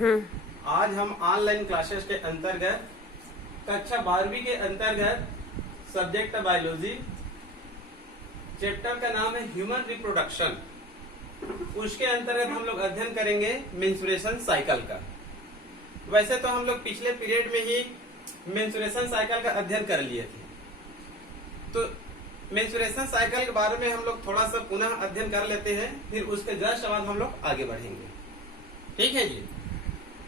आज हम online classes के अंतर्गत कक्षा 12वीं के अंतर्गत सब्जेक्ट बायोलॉजी, चैप्टर का नाम है ह्यूमन रिप्रोडक्शन। उसके अंतर्गत हम लोग अध्ययन करेंगे मेंस्ट्रुएशन साइकिल का। वैसे तो हम लोग पिछले पीरियड में ही मेंस्ट्रुएशन साइकिल का अध्ययन कर लिए थे, तो मेंस्ट्रुएशन साइकिल के बारे में हम लोग थोड़ा सा पुनः अध्ययन कर लेते हैं, फिर उसके जस्ट बाद हम लोग आगे बढ़ेंगे। ठीक है जी,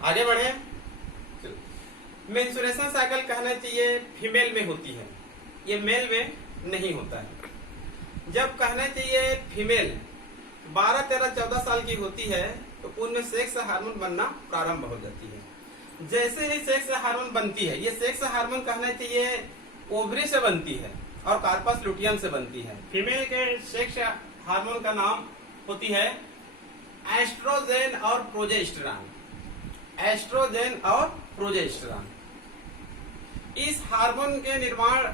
आगे बढ़े। मेंस्ट्रुएशन साइकिल कहना चाहिए फीमेल में होती है, ये मेल में नहीं होता है। जब कहना चाहिए फीमेल 12, 13, 14 साल की होती है तो उनमें सेक्स हार्मोन बनना प्रारंभ हो जाती है। जैसे ही सेक्स हार्मोन बनती है, ये सेक्स हार्मोन कहना चाहिए ओवरी से बनती है और कार्पस लुटियम से बनती है। फीमेल के सेक्स हार्मोन का नाम होती है एस्ट्रोजेन और प्रोजेस्टेरॉन। एस्ट्रोजेन और प्रोजेस्टेरॉन, इस हार्मोन के निर्माण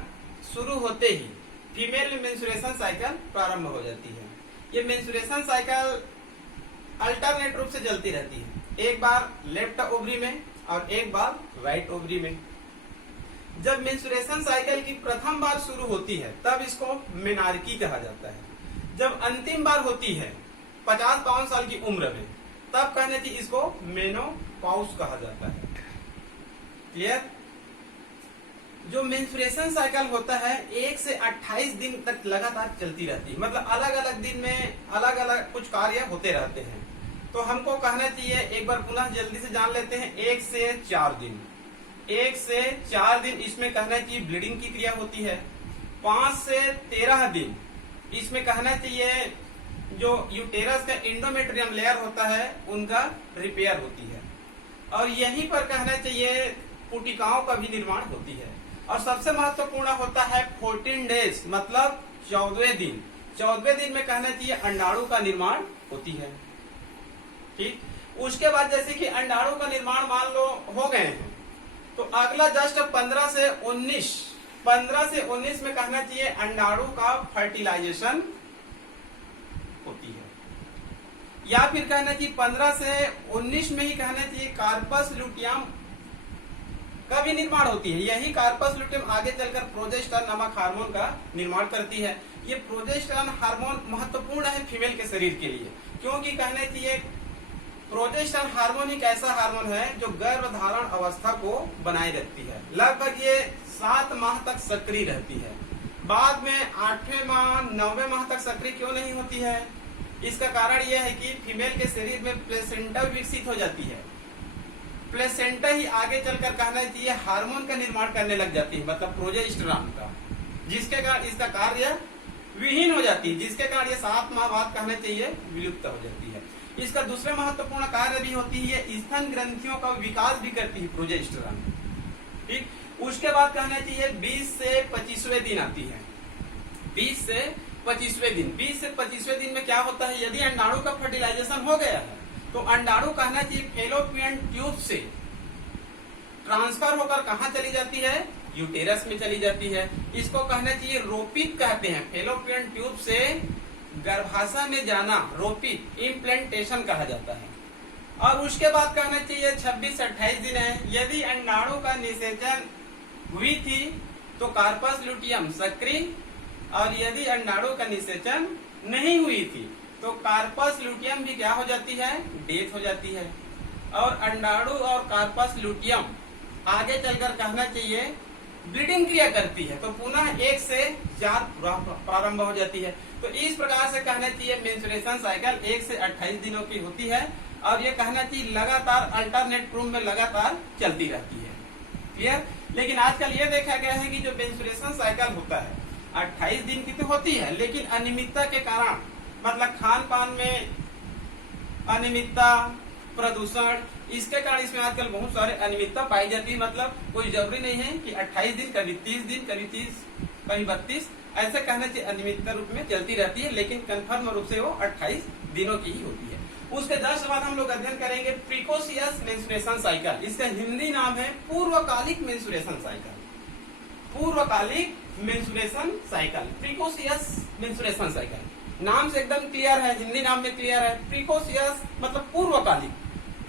शुरू होते ही फीमेल में मेंस्ट्रुएशन साइकिल प्रारंभ हो जाती है। ये मेंस्ट्रुएशन साइकिल अल्टरनेट रूप से चलती रहती है, एक बार लेफ्ट ओवरी में और एक बार राइट ओवरी में। जब मेंस्ट्रुएशन साइकिल की प्रथम बार शुरू होती है तब इसको मेनार्की कहा जाता है। जब अंतिम बार होती है 50-52 साल की उम्र में, तब कहने की इसको मेनोपॉज कहा जाता है। क्लियर? जो मेंस्ट्रुएशन साइकिल होता है 1 से 28 दिन तक लगातार चलती रहती है, मतलब अलग अलग दिन में अलग अलग कुछ कार्य होते रहते हैं। तो हमको कहना चाहिए, एक बार पुनः जल्दी से जान लेते हैं, 1 से 4 दिन। 1 से 4 दिन इसमें कहना चाहिए ब्लीडिंग की क्रिया होती है। 5 से 13 दिन इसमें कहना चाहिए जो यूटेरस का एंडोमेट्रियम लेयर होता है उनका रिपेयर होती है, और यहीं पर कहना चाहिए पुटिकाओं का भी निर्माण होती है। और सबसे महत्वपूर्ण होता है 14 डेज, मतलब 14वें दिन। 14वें दिन में कहना चाहिए अंडाणु का निर्माण होती है। ठीक, उसके बाद जैसे कि अंडाणु का निर्माण मान लो हो गए हैं, तो अगला जस्ट 15 से 19 में कहना चाहिए अंडाणु का फर्टिलाइजेशन होती है, या फिर कहना चाहिए 15 से 19 में ही कहना चाहिए कार्पस लुटियम का भी निर्माण होती है। यही कार्पस लुटियम आगे चलकर प्रोजेस्टेरॉन नामक हार्मोन का निर्माण करती है। ये प्रोजेस्टेरॉन हार्मोन महत्वपूर्ण है फीमेल के शरीर के लिए, क्योंकि कहना चाहिए प्रोजेस्टेरॉन हार्मोन एक ऐसा हार्मोन है जो गर्भधारण अवस्था को बनाए रखती है। लगभग ये 7 माह तक सक्रिय रहती है। बाद में 8वें माह 9वें माह तक सक्रिय क्यों नहीं होती है? इसका कारण यह है कि फीमेल के शरीर में प्लेसेंटा विकसित हो जाती है। प्लेसेंटा ही आगे चलकर कहना चाहिए हार्मोन का निर्माण करने लग जाती है, मतलब प्रोजेस्टेरॉन का, जिसके कारण इसका कार्य विहीन हो जाती है, जिसके कारण ये 7 माह बाद कहना चाहिए विलुप्त हो जाती है। इसका दूसरा महत्वपूर्ण कार्य भी होती है, स्तन ग्रंथियों का विकास भी करती है प्रोजेस्टेरॉन। ठीक, उसके बाद कहना चाहिए 20 से 25वें दिन आती है। 20 से 25वें दिन, 20 से 25वें दिन में क्या होता है, यदि अंडाणु का फर्टिलाइजेशन हो गया है तो अंडाणु कहना चाहिए फेलोपियन ट्यूब से ट्रांसफर होकर कहाँ चली जाती है? यूटेरस में चली जाती है। इसको कहना चाहिए रोपित कहते हैं। फेलोपियन ट्यूब से गर्भाशय में जाना रोपित, इम्प्लांटेशन कहा जाता है। और उसके बाद कहना चाहिए 26 से 28 दिन है। यदि अंडाणु का निषेचन हुई थी तो कार्पस लुटियम सक्रिय, और यदि अंडाणु का निषेचन नहीं हुई थी तो कार्पस लुटियम भी क्या हो जाती है? डेथ हो जाती है। और अंडाणु और कार्पस लुटियम आगे चलकर कहना चाहिए ब्लीडिंग क्रिया करती है, तो पुनः 1 से 4 प्रारंभ हो जाती है। तो इस प्रकार से कहना चाहिए मेंस्ट्रुएशन साइकिल 1 से 28 दिनों की होती है, और ये कहना चाहिए लगातार अल्टरनेट रूप में लगातार चलती रहती है। क्लियर? लेकिन आजकल ये देखा गया है कि जो मेंस्ट्रुएशन साइकिल होता है 28 दिन की तो होती है, लेकिन अनियमितता के कारण, मतलब खान पान में अनियमितता, प्रदूषण, इसके कारण इसमें आजकल बहुत सारे अनियमितता पाई जाती है। मतलब कोई जरूरी नहीं है कि 28 दिन, कभी 30 दिन, कभी 30, कभी 32, ऐसे कहना चाहिए अनियमितता रूप में चलती रहती है, लेकिन कन्फर्म रूप से वो 28 दिनों की ही होती है। उसके जस्ट बाद हम लोग अध्ययन करेंगे प्रिकोशियस मेंस्ट्रुएशन साइकिल। इसका हिंदी नाम है पूर्वकालिक मेंस्ट्रुएशन साइकिल। पूर्वकालिक menstruation cycle, precocious menstruation cycle, नाम से एकदम क्लियर है, हिंदी नाम में क्लियर है। प्रिकोशियस मतलब पूर्वकालिक,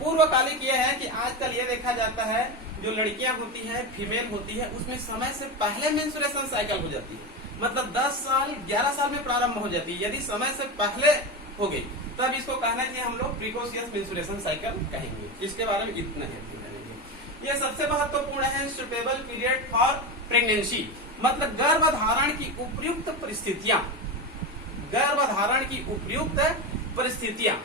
पूर्वकालिक ये है कि आजकल ये देखा जाता है जो लड़कियां होती है, फीमेल होती है, उसमें समय से पहले मेंस्ट्रुएशन साइकिल हो जाती है, मतलब 10 साल 11 साल में प्रारंभ हो जाती है। यदि समय से पहले हो गई तब इसको कहना चाहिए हम लोग प्रिकोशियस मेंस्ट्रुएशन साइकिल कहेंगे। इसके बारे में इतना ही करेंगे। ये सबसे महत्वपूर्ण है सुटेबल पीरियड फॉर प्रेगनेंसी, मतलब गर्भधारण की उपयुक्त परिस्थितियां, गर्भधारण की उपयुक्त परिस्थितियां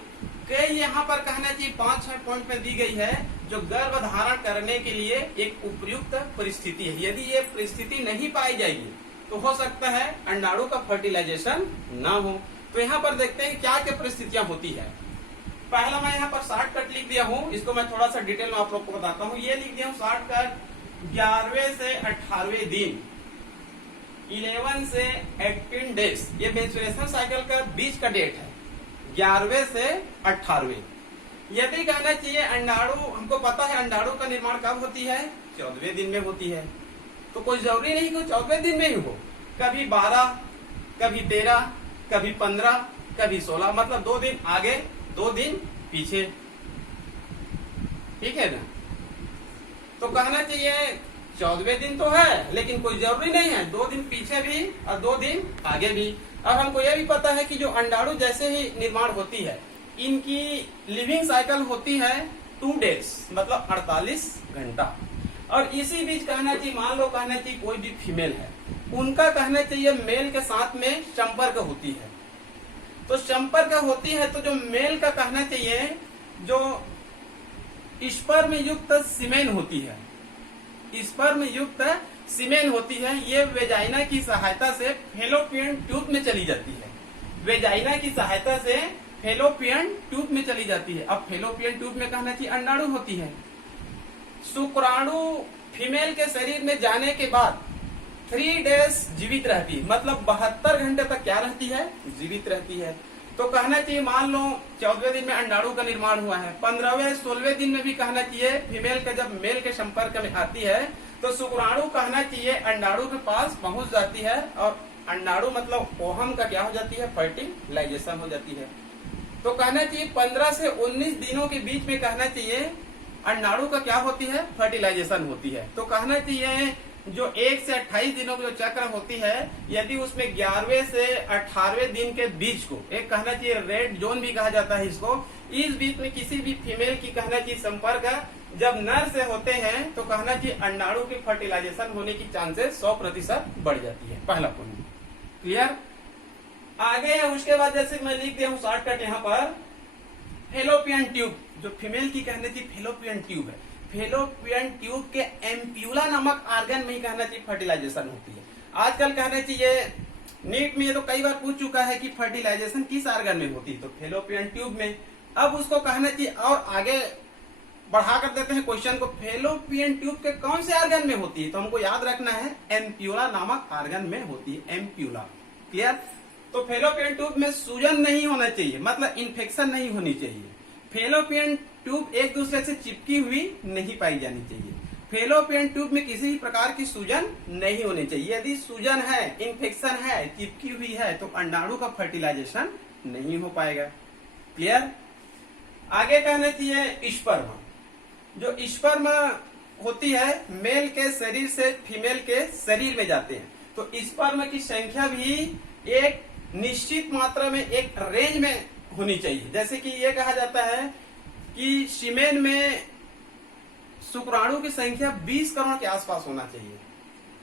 कई यहाँ पर कहना चाहिए 5-6 पॉइंट में दी गई है जो गर्भधारण करने के लिए एक उपयुक्त परिस्थिति है। यदि ये परिस्थिति नहीं पाई जाएगी तो हो सकता है अंडाणु का फर्टिलाइजेशन ना हो। तो यहाँ पर देखते हैं क्या क्या परिस्थितियां होती है। पहला मैं यहाँ पर शॉर्टकट लिख दिया हूँ, इसको मैं थोड़ा सा डिटेल में आप लोग को बताता हूँ। ये लिख दिया हूँ शॉर्टकट 11वें से 18वें दिन, 11 से 18 डेज, ये मेंस्ट्रुएशन साइकिल का बीच का डेट है, 11वें से 18वें। यदि कहना चाहिए अंडाणु, हमको पता है अंडाणु का निर्माण कब होती है, 14वें दिन में होती है। तो कोई जरूरी नहीं कि 14वें दिन में ही हो, कभी 12, कभी 13, कभी 15, कभी 16, मतलब 2 दिन आगे 2 दिन पीछे, ठीक है ना। तो कहना चाहिए 14वें दिन तो है, लेकिन कोई जरूरी नहीं है, 2 दिन पीछे भी और 2 दिन आगे भी। अब हमको यह भी पता है कि जो अंडाणु जैसे ही निर्माण होती है, इनकी लिविंग साइकिल होती है 2 डेज, मतलब 48 घंटा। और इसी बीच कहना चाहिए, मान लो कहना चाहिए कोई भी फीमेल है, उनका कहना चाहिए मेल के साथ में संपर्क होती है। तो संपर्क होती है तो जो मेल का कहना चाहिए जो स्पर्म युक्त सीमेन होती है, स्पर्म युक्त सीमेन होती है, ये वेजाइना की सहायता से फेलोपियन ट्यूब में चली जाती है, वेजाइना की सहायता से फेलोपियन ट्यूब में चली जाती है। अब फेलोपियन ट्यूब में कहना चाहिए अंडाणु होती है। शुक्राणु फीमेल के शरीर में जाने के बाद 3 डेज जीवित रहती है, मतलब 72 घंटे तक क्या रहती है, जीवित रहती है। तो कहना चाहिए मान लो 14वें दिन में अंडाणु का निर्माण हुआ है, 15वें 16वें दिन में भी कहना चाहिए फीमेल का जब मेल के संपर्क में आती है तो शुक्राणु कहना चाहिए अंडाणु के पास पहुंच जाती है और अंडाणु मतलब ओहम का क्या हो जाती है, फर्टिलाइजेशन हो जाती है। तो कहना चाहिए 15 से 19 दिनों के बीच में कहना चाहिए अंडाणु का क्या होती है, फर्टिलाइजेशन होती है। तो कहना चाहिए जो 1 से 28 दिनों की जो चक्र होती है, यदि उसमें 11वें से 18वें दिन के बीच को एक कहना चाहिए रेड जोन भी कहा जाता है इसको, इस बीच में किसी भी फीमेल की कहना चाहिए संपर्क जब नर से होते हैं तो कहना चाहिए अंडाणु की फर्टिलाइजेशन होने की चांसेस 100% बढ़ जाती है। पहला पॉइंट क्लियर। आगे है उसके बाद जैसे मैं लिख दिया हूँ शॉर्टकट यहाँ पर, फेलोपियन ट्यूब, जो फीमेल की कहने चाहिए फेलोपियन ट्यूब है, फेलोपियन ट्यूब के एम्प्यूला नामक आर्गन में ही कहना चाहिए फर्टिलाइजेशन होती है। आजकल कहना चाहिए नीट में ये तो कई बार पूछ चुका है कि फर्टिलाइजेशन किस आर्गन में होती है, तो फेलोपियन ट्यूब में। अब उसको कहना चाहिए और आगे बढ़ा कर देते हैं क्वेश्चन को, फेलोपियन ट्यूब के कौन से आर्गन में होती है, तो हमको याद रखना है एम्प्यूला नामक आर्गन में होती है, एम्प्यूला। क्लियर। तो फेलोपियन ट्यूब में सूजन नहीं होना चाहिए, मतलब इन्फेक्शन नहीं होनी चाहिए। फेलोपियन ट्यूब एक दूसरे से चिपकी हुई नहीं पाई जानी चाहिए। फेलोपियन ट्यूब में किसी भी प्रकार की सूजन नहीं होनी चाहिए। यदि सूजन है, इन्फेक्शन है, चिपकी हुई है तो अंडाणु का फर्टिलाइजेशन नहीं हो पाएगा। क्लियर। आगे कहना चाहिए स्पर्म, जो स्पर्म होती है मेल के शरीर से फीमेल के शरीर में जाते हैं, तो स्पर्म की संख्या भी एक निश्चित मात्रा में एक रेंज में होनी चाहिए। जैसे कि ये कहा जाता है कि सीमेन में शुक्राणु की संख्या 20 करोड़ के आसपास होना चाहिए,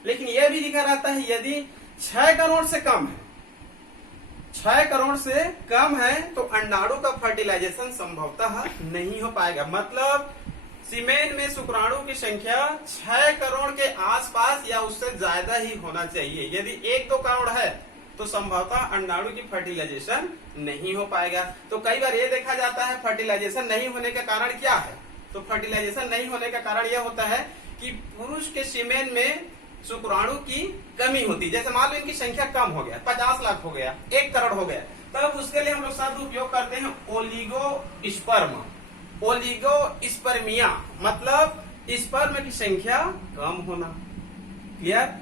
लेकिन यह भी लिखा रहता है यदि 6 करोड़ से कम है, 6 करोड़ से कम है तो अंडाणु का फर्टिलाइजेशन संभवतः नहीं हो पाएगा। मतलब सीमेन में शुक्राणु की संख्या 6 करोड़ के आसपास या उससे ज्यादा ही होना चाहिए। यदि 1-2 करोड़ है तो संभवतः अंडाणु की फर्टिलाइजेशन नहीं हो पाएगा। तो कई बार ये देखा जाता है फर्टिलाइजेशन नहीं होने का कारण क्या है, तो फर्टिलाइजेशन नहीं होने का कारण यह होता है कि पुरुष के सीमेन में शुक्राणु की कमी होती है। जैसे मान लो इनकी संख्या कम हो गया, 50 लाख हो गया, 1 करोड़ हो गया, तब उसके लिए हम लोग शब्द उपयोग करते हैं ओलिगोस्पर्म, ओलिगोस्पर्मिया, मतलब स्पर्म की संख्या कम होना। क्लियर।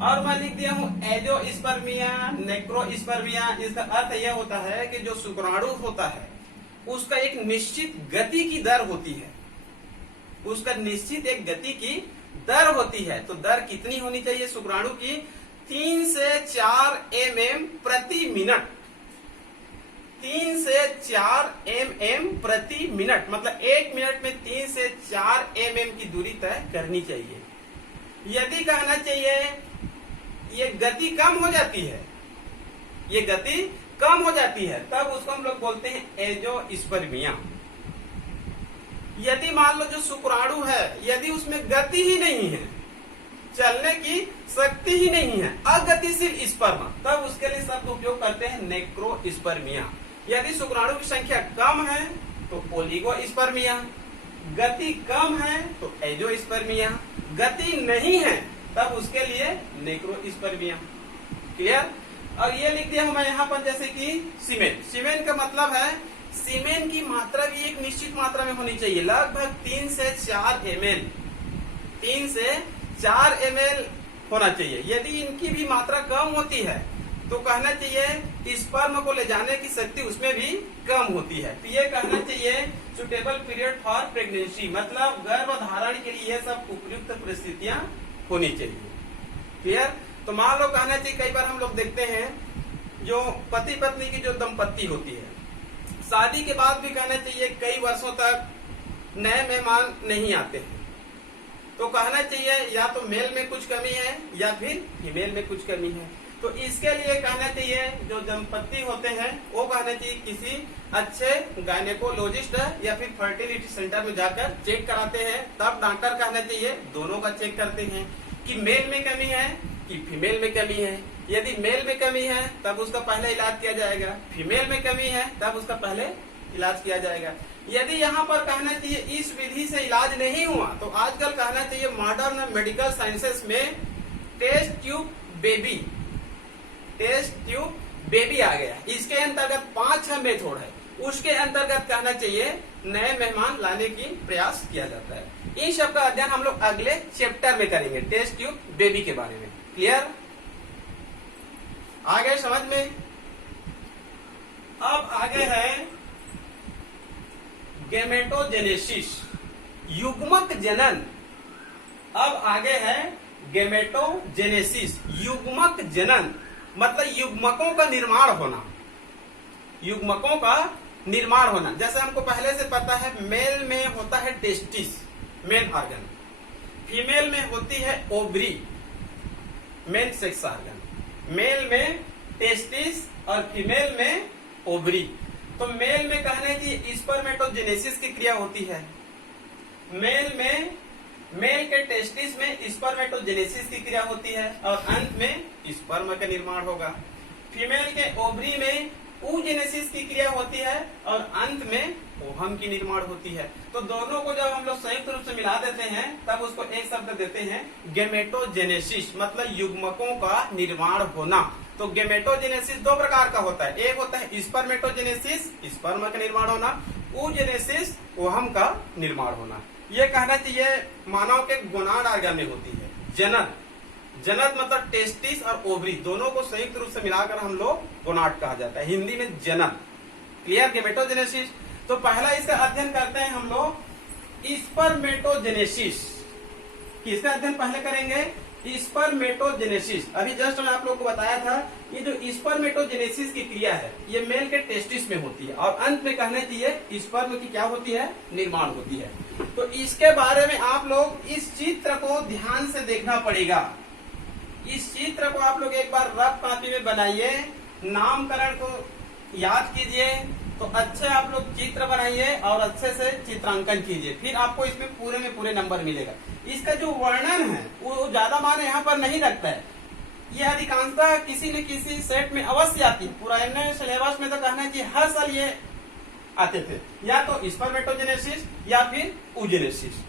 और मैं लिख दिया हूँ एजोस्पर्मिया, नेक्रोस्पर्मिया। इसका अर्थ यह होता है कि जो शुक्राणु होता है उसका एक निश्चित गति की दर होती है, उसका निश्चित एक गति की दर होती है। तो दर कितनी होनी चाहिए शुक्राणु की? 3 से 4 mm प्रति मिनट। 3 से 4 mm प्रति मिनट, मतलब 1 मिनट में 3 से 4 mm की दूरी तय करनी चाहिए। यदि कहना चाहिए ये गति कम हो जाती है, ये गति कम हो जाती है, तब उसको हम लोग बोलते हैं एंजियोस्पर्मिया। यदि मान लो जो शुक्राणु है, यदि उसमें गति ही नहीं है, चलने की शक्ति ही नहीं है, अगतिशील स्पर्म, तब उसके लिए शब्द उपयोग करते हैं नेक्रोस्पर्मिया। यदि शुक्राणु की संख्या कम है तो ओलिगोस्पर्मिया, गति कम है तो एंजियोस्पर्मिया, गति नहीं है तब उसके लिए नेक्रोस्पर्मिया। क्लियर? और ये लिख दिया हमें यहाँ पर जैसे कि सीमेन। सीमेन का मतलब है सीमेन की मात्रा भी एक निश्चित मात्रा में होनी चाहिए, लगभग 3 से 4 ml, 3 से 4 ml होना चाहिए। यदि इनकी भी मात्रा कम होती है तो कहना चाहिए स्पर्म को ले जाने की शक्ति उसमें भी कम होती है। तो ये कहना चाहिए सुटेबल पीरियड फॉर प्रेगनेंसी, मतलब गर्भधारण के लिए यह सब उपयुक्त परिस्थितियां होनी चाहिए। क्लियर? तो मान लो कहना चाहिए, कई बार हम लोग देखते हैं जो पति पत्नी की जो दंपत्ति होती है, शादी के बाद भी कहना चाहिए कई वर्षों तक नए मेहमान नहीं आते हैं, तो कहना चाहिए या तो मेल में कुछ कमी है या फिर फीमेल में कुछ कमी है। तो इसके लिए कहना चाहिए जो दंपत्ति होते हैं वो कहना चाहिए किसी अच्छे गायनेकोलॉजिस्ट या फिर फर्टिलिटी सेंटर में जाकर चेक कराते हैं। तब डॉक्टर कहना चाहिए दोनों का चेक करते हैं कि मेल में कमी है कि फीमेल में कमी है। यदि मेल में कमी है तब उसका पहले इलाज किया जाएगा, फीमेल में कमी है तब उसका पहले इलाज किया जाएगा। यदि यहाँ पर कहना चाहिए इस विधि से इलाज नहीं हुआ तो आजकल कहना चाहिए मॉडर्न मेडिकल साइंसेस में टेस्ट ट्यूब बेबी आ गया। इसके अंतर्गत 5-6 मेथड है, उसके अंतर्गत कहना चाहिए नए मेहमान लाने की प्रयास किया जाता है। इन सब का अध्ययन हम लोग अगले चैप्टर में करेंगे, टेस्ट ट्यूब बेबी के बारे में। क्लियर? आगे समझ में? अब आगे है गैमेटोजेनेसिस, युग्मक जनन। अब आगे है गैमेटोजेनेसिस, युग्मक जनन, मतलब युग्मकों का निर्माण होना, युग्मकों का निर्माण होना। जैसे हमको पहले से पता है मेल में होता है टेस्टिस, मेन ऑर्गन, फीमेल में होती है ovary, main sex organ. Male में टेस्टिस और फीमेल में ओवरी। तो मेल में कहने की स्पर्मेटोजेनेसिस की क्रिया होती है, मेल के टेस्टिस में स्पर्मेटोजेनेसिस की क्रिया होती है और अंत में स्पर्म का निर्माण होगा। फीमेल के ओवरी में oogenesis की क्रिया होती है और अंत में ओवम की निर्माण होती है। तो दोनों को जब हम लोग संयुक्त रूप से मिला देते हैं तब उसको एक शब्द देते हैं गैमेटोजेनेसिस, मतलब युग्मकों का निर्माण होना। तो गैमेटोजेनेसिस 2 प्रकार का होता है, एक होता है स्पर्मेटोजेनेसिस, स्पर्म का निर्माण होना, oogenesis, ओवम का निर्माण होना। ये कहना चाहिए मानव के गोनाड ऑर्गन में होती है। जनन, जनन मतलब टेस्टिस और ओवरी दोनों को संयुक्त रूप से मिलाकर हम लोग गोनाड कहा जाता है, हिंदी में जनन। क्लियर? गैमेटोजेनेसिस। तो पहला इसका अध्ययन करते हैं हम लोग स्पर्मेटोजेनेसिस। किसका अध्ययन पहले करेंगे? स्पर्मेटोजेनेसिस। अभी जस्ट मैं आप लोग को बताया था ये जो स्पर्मेटोजेनेसिस की क्रिया है ये मेल के टेस्टिस में होती है और अंत में कहना चाहिए स्पर्म की क्या होती है? निर्माण होती है। तो इसके बारे में आप लोग इस चित्र को ध्यान से देखना पड़ेगा। इस चित्र को आप लोग एक बार रफ कॉपी में बनाइए, नामकरण को याद कीजिए, तो अच्छे आप लोग चित्र बनाइए और अच्छे से चित्रांकन कीजिए, फिर आपको इसमें पूरे में पूरे नंबर मिलेगा। इसका जो वर्णन है वो ज्यादा माने यहाँ पर नहीं रखता है, ये अधिकांशतः किसी न किसी सेट में अवश्य आती है। पुराने सिलेबस में तो कहना चाहिए हर साल ये आते थे, या तो स्पर्मेटोजेनेसिस या फिर oogenesis।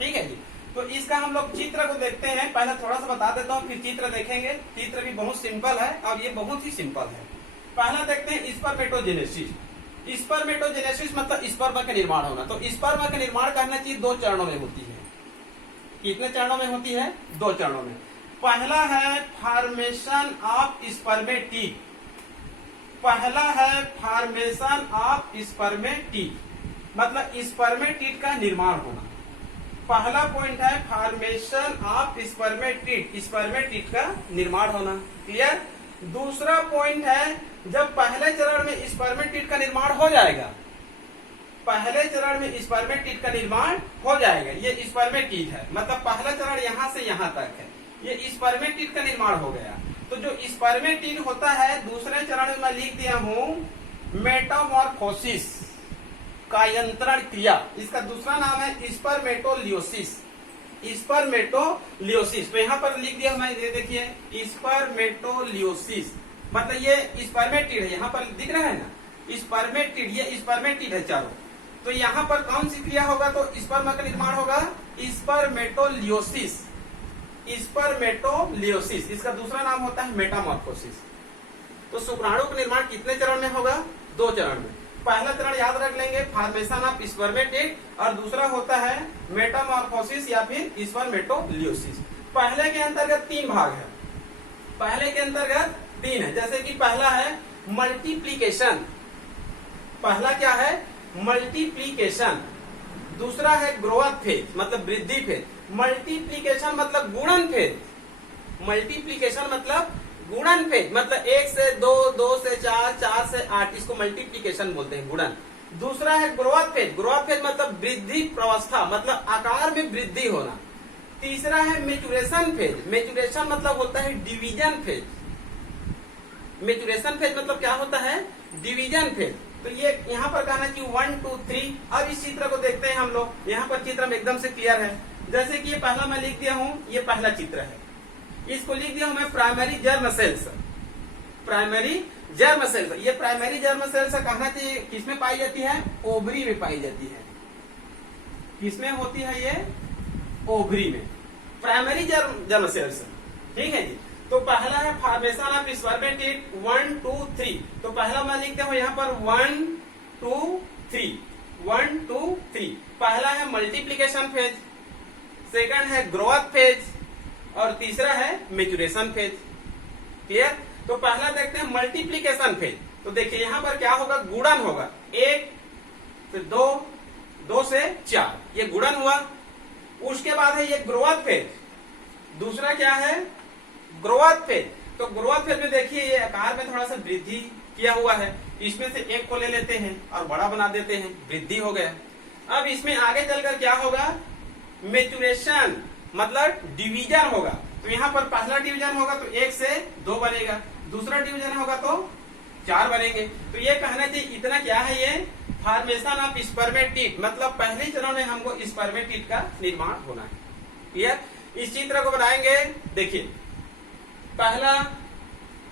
ठीक है जी। तो इसका हम लोग चित्र को देखते हैं, पहले थोड़ा सा बता देता हूँ फिर चित्र देखेंगे। चित्र भी बहुत सिंपल है और ये बहुत ही सिंपल है। पहला देखते हैं स्पर्मेटोजेनेसिस। स्पर्मेटोजेनेसिस मतलब स्पर्म का निर्माण होना। तो स्पर्म का निर्माण कहना चाहिए 2 चरणों में होती है। कितने चरणों में होती है? 2 चरणों में। पहला है फॉर्मेशन ऑफ स्पर्मेटिड, पहला है फॉर्मेशन ऑफ स्पर्मेटिड, मतलब स्पर्मेटिड का निर्माण होना। पहला पॉइंट है फॉर्मेशन ऑफ स्पर्मेटिड, स्पर्मेटिड का निर्माण होना। क्लियर। दूसरा पॉइंट है जब पहले चरण में स्पर्मेटिड का निर्माण हो जाएगा, पहले चरण में स्पर्मेटिड का निर्माण हो जाएगा, ये स्पर्मेटिड है, मतलब पहला चरण यहां से यहां तक है, ये स्पर्मेटिड का निर्माण हो गया। तो जो स्पर्मेटिड होता है दूसरे चरण में मैं लिख दिया हूं मेटामॉर्फोसिस, कायंत्रण क्रिया, इसका दूसरा नाम है स्पर्मेटोलियोसिस, स्पर्मेटोलियोसिस। तो यहाँ पर लिख दिया मैं, देखिए स्पर्मेटोलियोसिस, मतलब ये स्पर्मेटिड है, यहाँ पर दिख रहा है ना स्पर्मेटिड, ये स्पर्मेटिड है चारों। तो यहाँ पर कौन सी क्रिया होगा, तो स्पर्म का निर्माण होगा, स्पर्मेटोलियोसिस, स्पर्मेटोलियोसिस। इसका दूसरा नाम होता है मेटामॉर्फोसिस। तो शुक्राणु का निर्माण कितने चरण में होगा, 2 चरण में। पहला चरण याद रख लेंगे फॉर्मेशन ऑफ स्पर्मेटिड, और दूसरा होता है मेटामॉर्फोसिस या फिर स्पर्मेटोलियोसिस। पहले के अंतर्गत 3 भाग है, पहले के अंतर्गत 3 है। जैसे कि पहला है मल्टीप्लीकेशन, पहला क्या है मल्टीप्लीकेशन, दूसरा है ग्रोथ फेज मतलब वृद्धि फेज। मल्टीप्लीकेशन मतलब गुणन फेज, मल्टीप्लीकेशन मतलब गुणन फेज, मतलब 1 से 2, 2 से 4, 4 से 8, इसको मल्टीप्लीकेशन बोलते हैं, गुणन। दूसरा है ग्रोथ फेज, ग्रोथ फेज मतलब वृद्धि प्रवस्था, मतलब आकार में वृद्धि होना। तीसरा है मेचुरेशन फेज, मेचुरेशन मतलब होता है डिवीजन फेज, मेचुरेशन फेज मतलब क्या होता है, डिवीजन फेज। तो ये यहाँ पर कहना चाहिए 1, 2, 3। अब इस चित्र को देखते हैं हम लोग, यहाँ पर चित्र में एकदम से क्लियर है। जैसे कि ये पहला मैं लिख दिया हूँ, ये पहला चित्र है, इसको लिख दिया हूं मैं primary germ cells, primary germ cells. ये प्राइमरी जर्म सेल्स कहना चाहिए किसमें पाई जाती है, ओवरी में पाई जाती है। किसमें होती है ये, ओवरी में, प्राइमरी जर्म सेल्स। ठीक है जी। तो पहला है फॉर्मेशन ऑफ स्पर्मेटिड 1, 2, 3। तो पहला मैं लिखता हूं यहाँ पर 1, 2, 3, 1, 2, 3। पहला है मल्टीप्लीकेशन फेज, सेकंड है ग्रोथ फेज, और तीसरा है मेचुरेशन फेज। क्लियर। तो पहला देखते हैं मल्टीप्लीकेशन फेज। तो देखिए यहाँ पर क्या होगा, गुणन होगा, 1 से 2, 2 से 4, ये गुणन हुआ। उसके बाद है ये ग्रोथ फेज, दूसरा क्या है ग्रोथ फेज। तो ग्रोथ फेज में देखिए ये आकार में थोड़ा सा वृद्धि किया हुआ है, इसमें से एक को ले लेते हैं और बड़ा बना देते हैं, वृद्धि हो गया। अब इसमें आगे चलकर क्या होगा, मेचुरेशन मतलब डिवीजन होगा। तो यहाँ पर पहला डिवीजन होगा तो 1 से 2 बनेगा, दूसरा डिवीजन होगा तो 4 बनेंगे। तो ये कहना चाहिए इतना क्या है, ये फॉर्मेशन ऑफ स्पर्मेटिड, मतलब पहले चरण में हमको स्पर्मेटिड का निर्माण होना है। क्लियर। इस चित्र को बनाएंगे, देखिए पहला,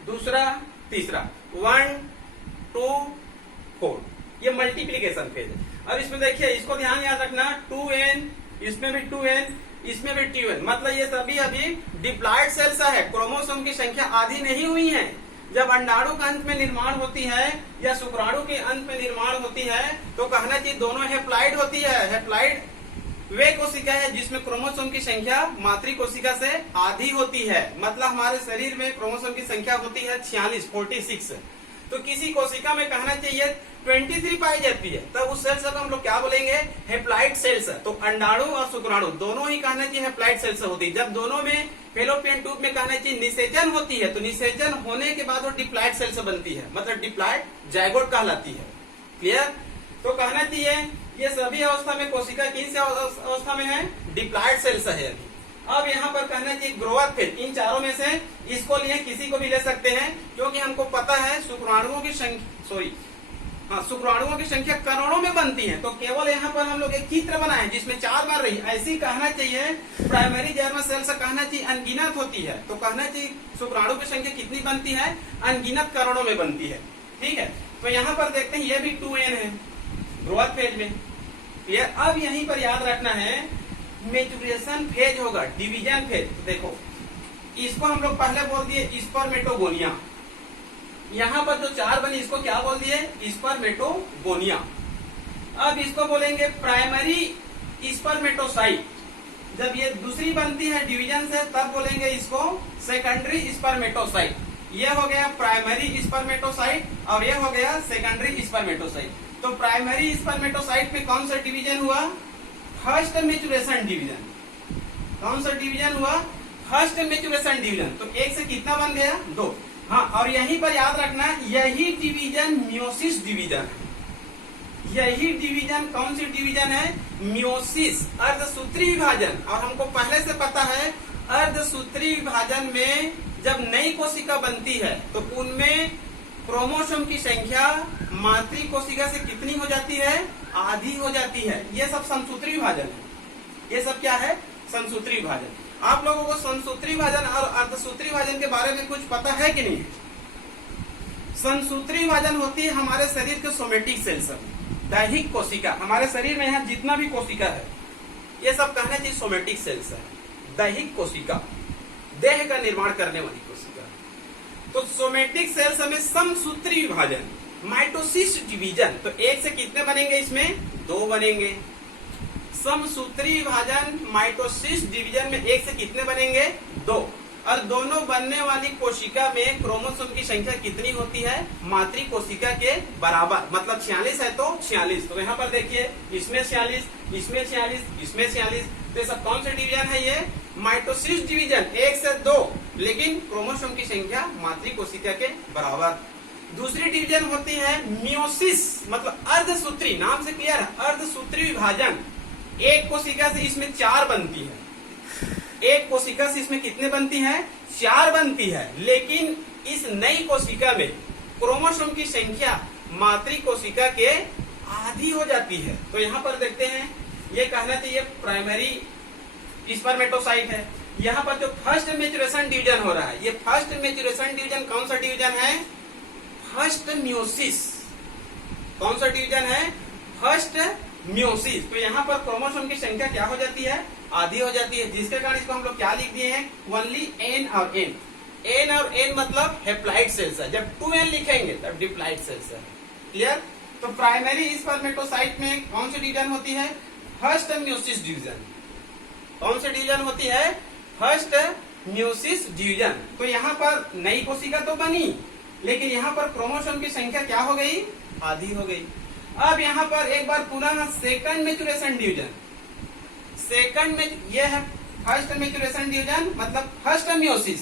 दूसरा, तीसरा, 1, 2, 4, ये मल्टीप्लीकेशन फेज है। अब इसमें देखिए, इसको ध्यान याद रखना, 2n, इसमें भी 2n, इसमें भी 2n, मतलब ये सभी अभी डिप्लॉयड सेल्स है, क्रोमोसोम की संख्या आधी नहीं हुई है। जब अंडाणु के अंत में निर्माण होती है या शुक्राणु के अंत में निर्माण होती है तो कहना चाहिए दोनों हैप्लॉइड होती है। हैप्लॉइड वे कोशिका है जिसमें क्रोमोसोम की संख्या मातृ कोशिका से आधी होती है, मतलब हमारे शरीर में क्रोमोसोम की संख्या होती है 46। तो किसी कोशिका में कहना चाहिए 23 पाई जाती है, तब उस सेल्स को हम लोग क्या बोलेंगे, हैप्लॉइड सेल्स। तो अंडाणु और शुक्राणु दोनों ही कहना चाहिए हैप्लॉइड सेल्स होती है। जब दोनों में फेलोपियन ट्यूब में कहना चाहिए निषेचन होती है, तो निषेचन होने के बाद वो डिप्लॉइड सेल्स बनती है, मतलब डिप्लॉइड जाइगोट कहलाती है। क्लियर। तो कहना चाहिए ये सभी अवस्था में कोशिका किन से अवस्था में है, डिप्लॉइड सेल्स है अभी। अब यहाँ पर कहना चाहिए ग्रोथ फेज, इन चारों में से इसको लिए किसी को भी ले सकते हैं, क्योंकि हमको पता है शुक्राणुओं की संख्या, शुक्राणुओं की संख्या करोड़ों में बनती है। तो केवल यहाँ पर हम लोग एक चित्र बनाए जिसमें 4 बार रही, ऐसी कहना चाहिए प्राइमरी जर्म सेल्स कहना चाहिए अनगिनत होती है। तो कहना चाहिए शुक्राणु की संख्या कितनी बनती है, अनगिनत करोड़ों में बनती है। ठीक है। तो यहाँ पर देखते हैं ये भी 2n है ग्रोथ फेज में। क्लियर। अब यहीं पर याद रखना है मेचुरेशन फेज होगा, डिवीजन फेज। तो देखो इसको हम लोग पहले बोल दिए स्पर्मेटोगोनिया, यहाँ पर जो 4 बनी इसको क्या बोल दिए, स्पर्मेटोगोनिया। अब इसको बोलेंगे प्राइमरी स्पर्मेटोसाइट। जब ये दूसरी बनती है डिवीजन से तब बोलेंगे इसको सेकेंडरी स्पर्मेटोसाइट। ये हो गया प्राइमरी स्पर्मेटोसाइट और ये हो गया सेकेंडरी स्पर्मेटोसाइट। तो प्राइमरी स्पर्मेटोसाइट में कौन सा डिवीजन हुआ? First maturation division. कौन सा डिवीजन हुआ? First maturation division. तो एक से कितना बन गया? 2। हाँ, और यहीं पर याद रखना यही डिवीजन मियोसिस डिवीजन है। यही डिवीजन कौन सी डिवीजन है? मियोसिस, अर्धसूत्री विभाजन। और हमको पहले से पता है अर्धसूत्री विभाजन में जब नई कोशिका बनती है तो उनमें क्रोमोसोम की संख्या मातृ कोशिका से कितनी हो जाती है? आधी हो जाती है। ये सब समसूत्री विभाजन है। ये सब क्या है? समसूत्री विभाजन। आप लोगों को समसूत्री विभाजन और अर्धसूत्री विभाजन के बारे में कुछ पता है कि नहीं? समसूत्री विभाजन होती है हमारे शरीर के सोमेटिक सेल्स में, दैहिक कोशिका। हमारे शरीर में यहाँ जितना भी कोशिका है ये सब कहने चाहिए सोमेटिक सेल्स है, दैहिक कोशिका, देह का निर्माण करने वाली कोशिका। तो सोमेटिक सेल्स में समसूत्री विभाजन, माइटोसिस डिवीजन। तो एक से कितने बनेंगे? इसमें 2 बनेंगे। समसूत्री विभाजन माइटोसिस डिवीजन में एक से कितने बनेंगे? 2। और दोनों बनने वाली कोशिका में क्रोमोसोम की संख्या कितनी होती है? मातृ कोशिका के बराबर। मतलब 46 है तो 46। तो यहाँ पर देखिए इसमें 46, इसमें 46, इसमें 46। तो ये सब कौन सा डिवीजन है? ये माइटोसिस डिवीजन, 1 से 2, लेकिन क्रोमोसोम की संख्या मातृ कोशिका के बराबर। दूसरी डिवीजन होती है मियोसिस, मतलब अर्धसूत्री। नाम से क्लियर है, अर्धसूत्री विभाजन। एक कोशिका से इसमें 4 बनती है। एक कोशिका से इसमें कितने बनती है? 4 बनती है। लेकिन इस नई कोशिका में क्रोमोसोम की संख्या मातृ कोशिका के आधी हो जाती है। तो यहाँ पर देखते हैं, ये कहना चाहिए प्राइमरी स्पर्मेटोसाइट है। यहाँ पर जो फर्स्ट मैच्योरेशन डिवीजन हो रहा है, ये फर्स्ट मैच्योरेशन डिवीजन कौन सा डिवीजन है? First meiosis. कौन सा डिवीजन है? First meiosis. तो यहाँ पर क्रोमोसोम की संख्या क्या हो जाती है? आधी हो जाती है, जिसके कारण इसको हम लोग क्या लिख दिए हैं? ओनली N और N। N और N मतलब हैप्लॉइड सेल्स है। जब 2N लिखेंगे तब डिप्लॉइड सेल्स है। क्लियर? तो प्राइमरी स्पर्मेटोसाइट में कौन सी डिवीजन होती है? First meiosis division. कौन सी डिवीजन होती है? First meiosis division. तो यहाँ पर नई कोशिका तो बनी, लेकिन यहाँ पर क्रोमोसोम की संख्या क्या हो गई? आधी हो गई। अब यहाँ पर एक बार पुनः सेकंड मैच्योरेशन डिवीजन। सेकंड में यह है फर्स्ट मैच्योरेशन डिवीजन, मतलब फर्स्ट मियोसिस,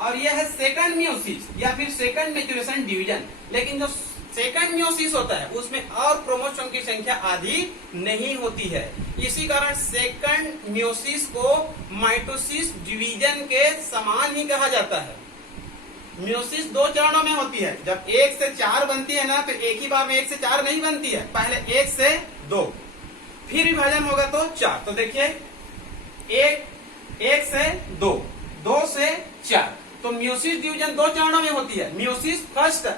और यह है सेकंड मियोसिस या फिर सेकंड मैच्योरेशन डिवीजन। लेकिन जो सेकंड मियोसिस होता है उसमें और क्रोमोसोम की संख्या आधी नहीं होती है। इसी कारण सेकंड मियोसिस को माइटोसिस डिवीजन के समान ही कहा जाता है। मियोसिस 2 चरणों में होती है। जब 1 से 4 बनती है ना, तो एक ही बार में 1 से 4 नहीं बनती है, पहले 1 से 2, फिर विभाजन होगा तो 4। तो देखिए 1 से 2, 2 से 4। तो मियोसिस डिवीजन 2 चरणों में होती है। Meiosis first